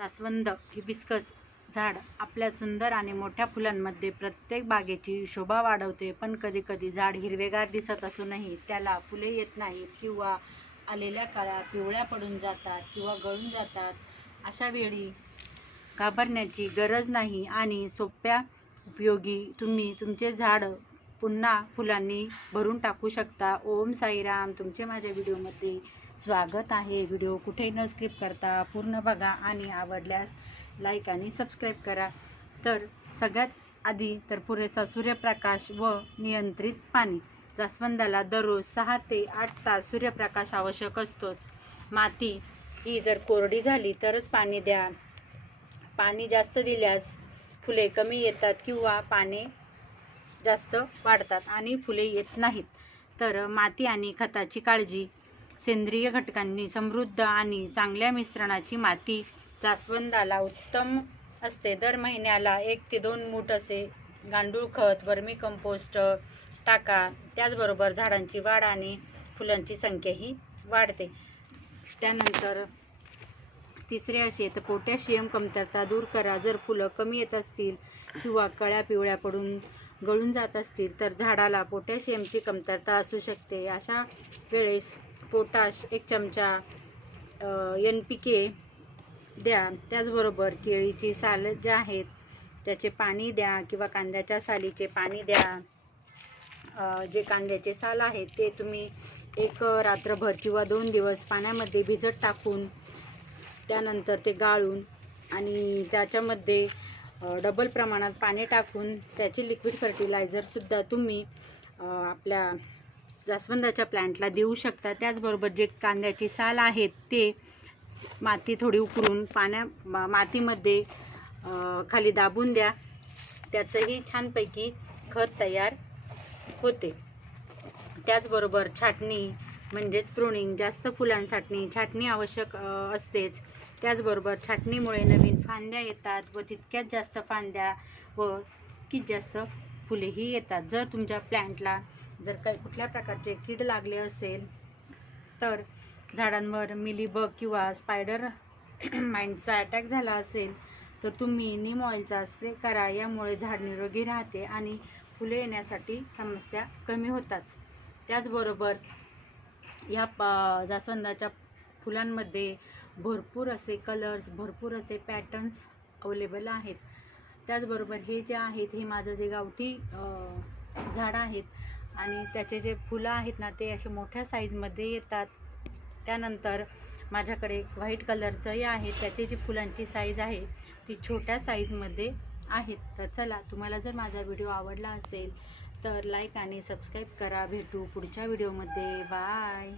जास्वंद हिबिस्कस झाड आपल्या सुंदर आणि मोठ्या फुलांमध्ये प्रत्येक बागेची शोभा वाढवते. पण कधी कधी झाड हिरवेगार दिसत असूनही त्याला फुले येत नाहीत किंवा आलेल्या कळ्या पिवळ्या पडून जातात किंवा गळून जातात. अशा वेळी घाबरण्याची गरज नाही आणि सोप्या उपयोगी तुम्ही तुमचे झाड पुन्हा फुलांनी भरून टाकू शकता. ओम साईराम. तुमचे माझ्या व्हिडिओमध्ये स्वागत आहे. व्हिडिओ कुठे न स्किप करता पूर्ण बघा आणि आवडल्यास लाईक आणि सबस्क्राईब करा. तर सगळ्यात आधी तर पुरेसा सूर्यप्रकाश व नियंत्रित पाणी. जास्वंदाला दररोज 6 ते 8 तास सूर्यप्रकाश आवश्यक असतोच. माती ही जर कोरडी झाली तरच पाणी द्या. पाणी जास्त दिल्यास फुले कमी येतात किंवा पाने जास्त वाढतात आणि फुले येत नाहीत. तर माती आणि खताची काळजी. सेंद्रिय घटकांनी समृद्ध आणि चांगल्या मिश्रणाची माती जास्वंदाला उत्तम असते. दर महिन्याला 1 ते 2 मूठ असे गांडूळ खत, वर्मी कंपोस्ट टाका. त्याचबरोबर झाडांची वाढ आणि फुलांची संख्याही वाढते. त्यानंतर तिसरे असे तर पोटॅशियम कमतरता दूर करा. जर फुलं कमी येत असतील किंवा कळ्या पिवळ्या पडून गळून जात असतील तर झाडाला पोटॅशियमची कमतरता असू शकते. अशा वेळेस पोटॅश 1 चमचा NPK द्या. त्याचबरोबर केळीची साल जे आहेत त्याचे पाणी द्या किंवा कांद्याच्या सालीचे पाणी द्या. जे कांद्याचे साल आहेत ते तुम्ही एक रात्रभर किंवा 2 दिवस पाण्यामध्ये भिजत टाकून त्यानंतर ते गाळून आणि त्याच्यामध्ये डबल प्रमाणात पाणी टाकून त्याचे लिक्विड फर्टिलायझरसुद्धा तुम्ही आपल्या जास्वंदाच्या प्लांटला देऊ शकता. त्याचबरोबर जे कांद्याची साल आहेत ते माती थोडी उकरून मातीमध्ये खाली दाबून द्या. त्याचंही छानपैकी खत तयार होते. त्याचबरोबर छाटणी म्हणजेच प्रुनिंग. जास्त फुलांसाठी छाटणी आवश्यक असतेच. त्याचबरोबर छाटणीमुळे नवीन फांद्या येतात व तितक्याच जास्त फांद्या व तितकीच जास्त फुलेही येतात. जर तुमच्या प्लॅन्टला जर काही कुठल्या प्रकारचे कीड लागले असेल तर झाडांवर मिलीबग किंवा स्पायडर माइटचा अटॅक झाला असेल तर तुम्ही नीम ऑइलचा स्प्रे करा. यामुळे झाड निरोगी राहते आणि फुले येण्यासाठी समस्या कमी होतात. त्याचबरोबर या जास्वंदाच्या फुलांमध्ये भरपूर असे कलर्स, भरपूर असे पॅटर्न्स अवेलेबल आहेत. त्याचबरोबर हे जे आहेत हे माझं जे गावठी झाड आहेत आणि त्याचे जे फुलं आहेत ना ते असे मोठ्या साईजमध्ये येतात. त्यानंतर माझ्याकडे व्हाईट कलरचंही आहे. त्याची जी फुलांची साईज आहे ती छोट्या साईजमध्ये आहेत. तर चला, तुम्हाला जर माझा व्हिडिओ आवडला असेल तर लाईक आणि सबस्क्राईब करा. भेटू पुढच्या व्हिडिओमध्ये. बाय.